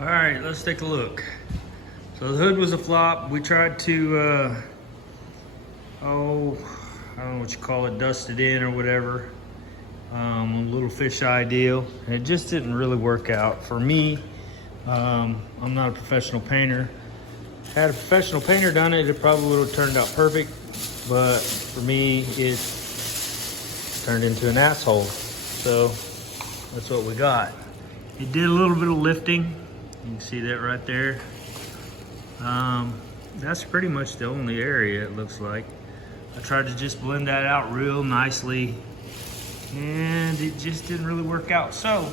All right, let's take a look. So the hood was a flop. We tried to, I don't know what you call it, dust it in or whatever. A little fisheye deal. And it just didn't really work out. For me, I'm not a professional painter. Had a professional painter done it, it probably would have turned out perfect. But for me, it turned into an asshole. So that's what we got. It did a little bit of lifting. You can see that right there. That's pretty much the only area it looks like. I tried to just blend that out real nicely and it just didn't really work out. So,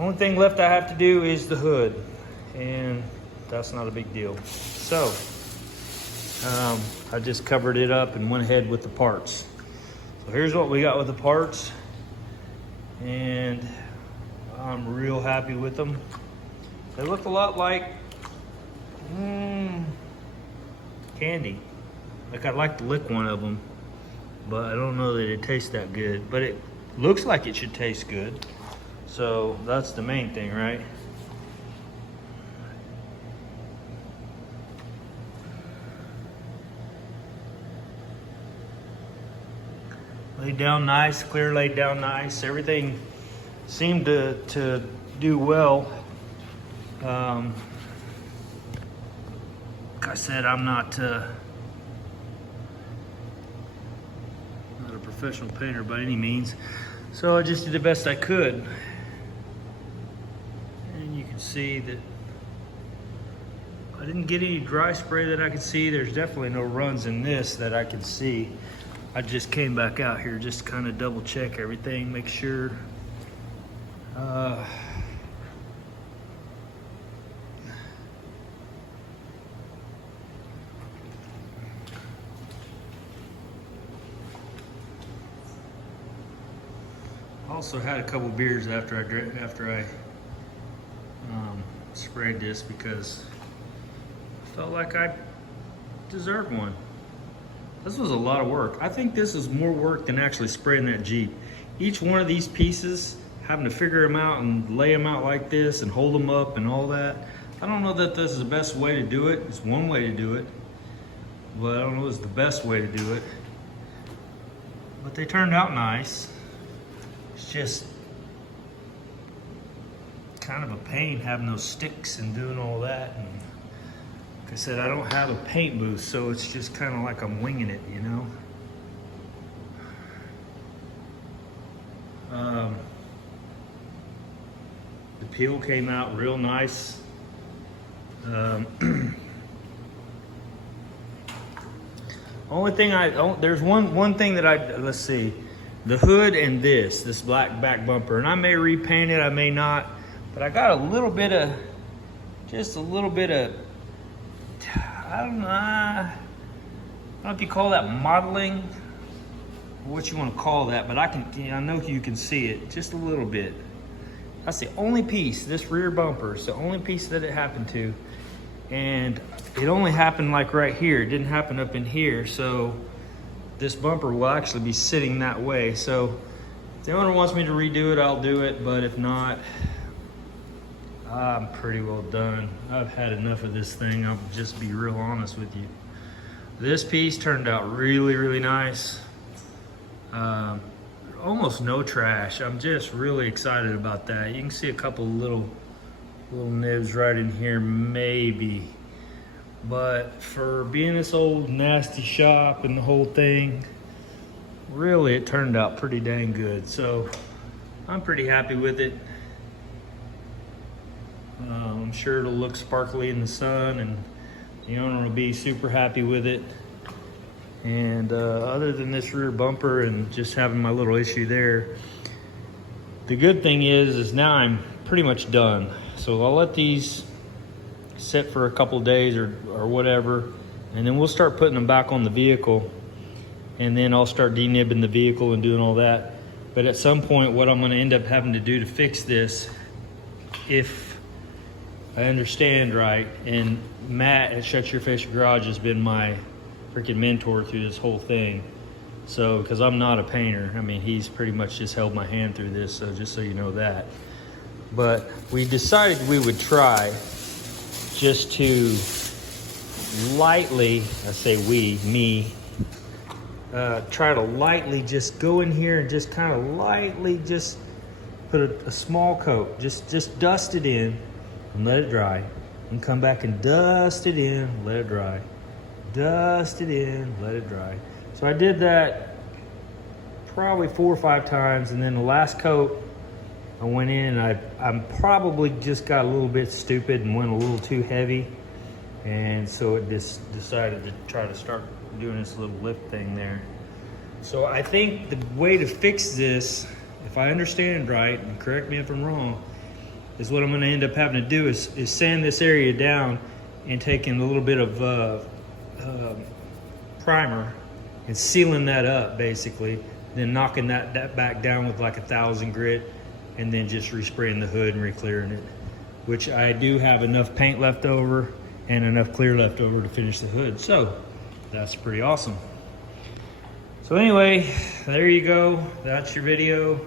only thing left I have to do is the hood, and that's not a big deal. So, I just covered it up and went ahead with the parts. So here's what we got with the parts, and I'm real happy with them. They look a lot like candy. Like, I'd like to lick one of them, but I don't know that it tastes that good. But it looks like it should taste good. So that's the main thing, right? Laid down nice, clear laid down nice. Everything seemed to do well. Like I said, I'm not a professional painter by any means, so I just did the best I could. And you can see that I didn't get any dry spray that I could see. There's definitely no runs in this that I could see. I just came back out here just to kind of double check everything, make sure. Also had a couple beers after I sprayed this because I felt like I deserved one. This was a lot of work. I think this is more work than actually spraying that Jeep. Each one of these pieces, having to figure them out and lay them out like this and hold them up and all that. I don't know that this is the best way to do it. It's one way to do it, but I don't know if it's the best way to do it. But they turned out nice. It's just kind of a pain having those sticks and doing all that. And like I said, I don't have a paint booth, so it's just kind of like I'm winging it, you know? The peel came out real nice. Only thing there's one thing that let's see. The hood and this black back bumper, and I may repaint it, I may not, but I got just a little bit of, I don't know if you call that modeling, or what you want to call that, but I know you can see it, just a little bit. That's the only piece, this rear bumper, it's the only piece that it happened to, and it only happened like right here, it didn't happen up in here, so this bumper will actually be sitting that way. So if the owner wants me to redo it, I'll do it. But if not, I'm pretty well done. I've had enough of this thing. I'll just be real honest with you. This piece turned out really, really nice. Almost no trash. I'm just really excited about that. You can see a couple little nibs right in here, maybe. But for being this old nasty shop and the whole thing, really it turned out pretty dang good. So I'm pretty happy with it. I'm sure it'll look sparkly in the sun and the owner will be super happy with it. And other than this rear bumper and just having my little issue there, the good thing is now I'm pretty much done. So I'll let these sit for a couple days or whatever, and then we'll start putting them back on the vehicle, and then I'll start denibbing the vehicle and doing all that. But at some point, what I'm going to end up having to do to fix this, if I understand right, and Matt at Shut Your Face Garage has been my freaking mentor through this whole thing. So, because I'm not a painter, I mean, he's pretty much just held my hand through this, so just so you know that. but we decided we would try just to lightly, I say we, me, try to lightly just go in here and just kind of lightly just put a small coat, just dust it in and let it dry, and come back and dust it in, let it dry, dust it in, let it dry. So I did that probably 4 or 5 times, and then the last coat I went in and I probably just got a little bit stupid and went a little too heavy, and so it just decided to try to start doing this little lift thing there. So I think the way to fix this, if I understand right, and correct me if I'm wrong, is what I'm going to end up having to do is sand this area down and taking a little bit of primer and sealing that up basically, then knocking that back down with like 1000 grit, and then just respraying the hood and re-clearing it, which I do have enough paint left over and enough clear left over to finish the hood. So that's pretty awesome. So anyway, there you go. That's your video.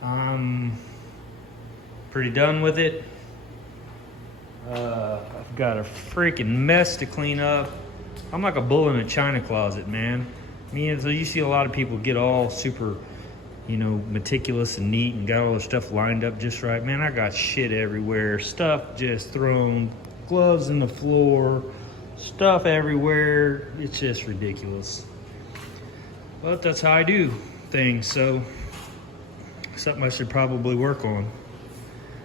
I'm pretty done with it. I've got a freaking mess to clean up. I'm like a bull in a china closet, man. So you see a lot of people get all super, meticulous and neat and got all their stuff lined up just right. Man, I got shit everywhere. Stuff just thrown, gloves in the floor, stuff everywhere. It's just ridiculous. But that's how I do things, so something I should probably work on.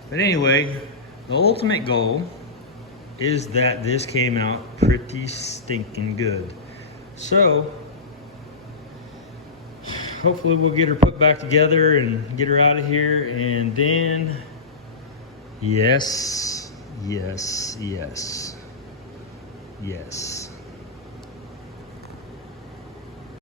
But anyway, the ultimate goal is that this came out pretty stinking good. So hopefully we'll get her put back together and get her out of here, and then yes,